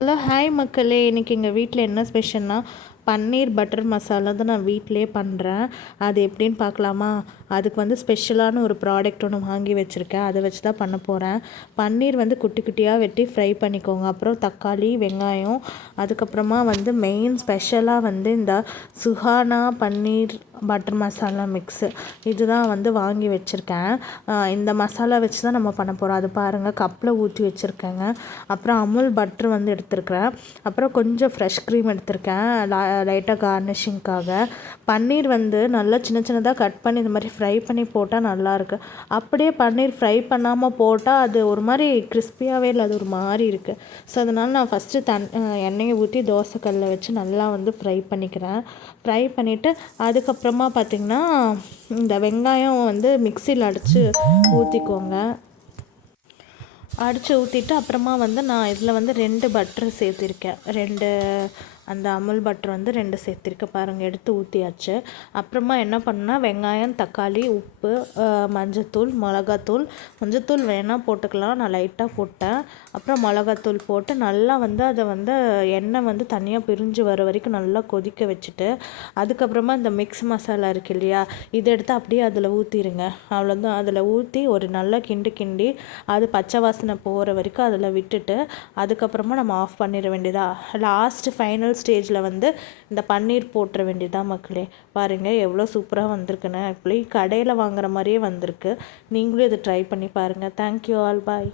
Hello hi மக்களே, இன்றைக்கி எங்கள் வீட்டில் என்ன ஸ்பெஷல்னால் பன்னீர் பட்டர் மசாலா தான் நான் வீட்டிலே பண்ணுறேன். அது எப்படின்னு பார்க்கலாமா? அதுக்கு ஸ்பெஷலான ஒரு ப்ராடக்ட் ஒன்று வாங்கி வச்சுருக்கேன். அதை வச்சு தான் பண்ண போகிறேன். பன்னீர் குட்டி குட்டியாக வெட்டி ஃப்ரை பண்ணிக்கோங்க. அப்புறம் தக்காளி, வெங்காயம், அதுக்கப்புறமா மெயின் ஸ்பெஷலாக இந்த சுஹானா பன்னீர் பட்டர் மசாலா மிக்ஸு இதுதான் வாங்கி வச்சுருக்கேன். இந்த மசாலா வச்சு தான் நம்ம பண்ண போகிறோம். அது பாருங்கள், கப்பில் ஊற்றி வச்சுருக்கேங்க. அப்புறம் அமுல் பட்ரு எடுத்துருக்கிறேன். அப்புறம் கொஞ்சம் ஃப்ரெஷ் க்ரீம் எடுத்திருக்கேன் லைட்டாக கார்னிஷிங்காக. பன்னீர் நல்லா சின்ன சின்னதாக கட் பண்ணி இந்த மாதிரி ஃப்ரை பண்ணி போட்டால் நல்லாயிருக்கு. அப்படியே பன்னீர் ஃப்ரை பண்ணாமல் போட்டால் அது ஒரு மாதிரி கிறிஸ்பியாகவே இல்லை, அது ஒரு மாதிரி இருக்குது. ஸோ அதனால் நான் ஃபஸ்ட்டு எண்ணெயை ஊற்றி தோசைக்கல்லில் வச்சு நல்லா ஃப்ரை பண்ணிக்கிறேன். ஃப்ரை பண்ணிவிட்டு அதுக்கப்புறமா பார்த்திங்கன்னா இந்த வெங்காயம் மிக்சியில் அடித்து ஊற்றிக்கோங்க. அடித்து ஊற்றிட்டு அப்புறமா நான் இதில் 2 பட்டர் சேர்த்திருக்கேன். 2 அந்த அமுல் பட்டர் 2 சேர்த்திருக்கேன். பாருங்கள், எடுத்து ஊற்றியாச்சு. அப்புறமா என்ன பண்ணால் வெங்காயம், தக்காளி, உப்பு, மஞ்சத்தூள், மிளகாத்தூள். மஞ்சத்தூள் வேணால் போட்டுக்கலாம், நான் லைட்டாக போட்டேன். அப்புறம் மிளகாத்தூள் போட்டு நல்லா அதை எண்ணெய் தனியாக பிரிஞ்சு வர வரைக்கும் நல்லா கொதிக்க வச்சுட்டு அதுக்கப்புறமா இந்த மிக்ஸ் மசாலா இருக்குது இல்லையா, இதை எடுத்து அப்படியே அதில் ஊற்றிடுங்க. அவ்வளோதான். அதில் ஊற்றி ஒரு நல்லா கிண்டி அது பச்சை வாசனை போகிற வரைக்கும் அதில் விட்டுட்டு அதுக்கப்புறமா நம்ம ஆஃப் பண்ணிட வேண்டியதா. லாஸ்ட் ஃபைனல் ஸ்டேஜில் இந்த பன்னீர் போட்டுற வேண்டியதான் மக்களே. பாருங்கள் எவ்வளோ சூப்பராக வந்திருக்குன்னு. ஆக்சுவலி கடையில் வாங்குற மாதிரியே வந்திருக்கு. நீங்களும் இதை ட்ரை பண்ணி பாருங்கள். தேங்க்யூ ஆல், பாய்.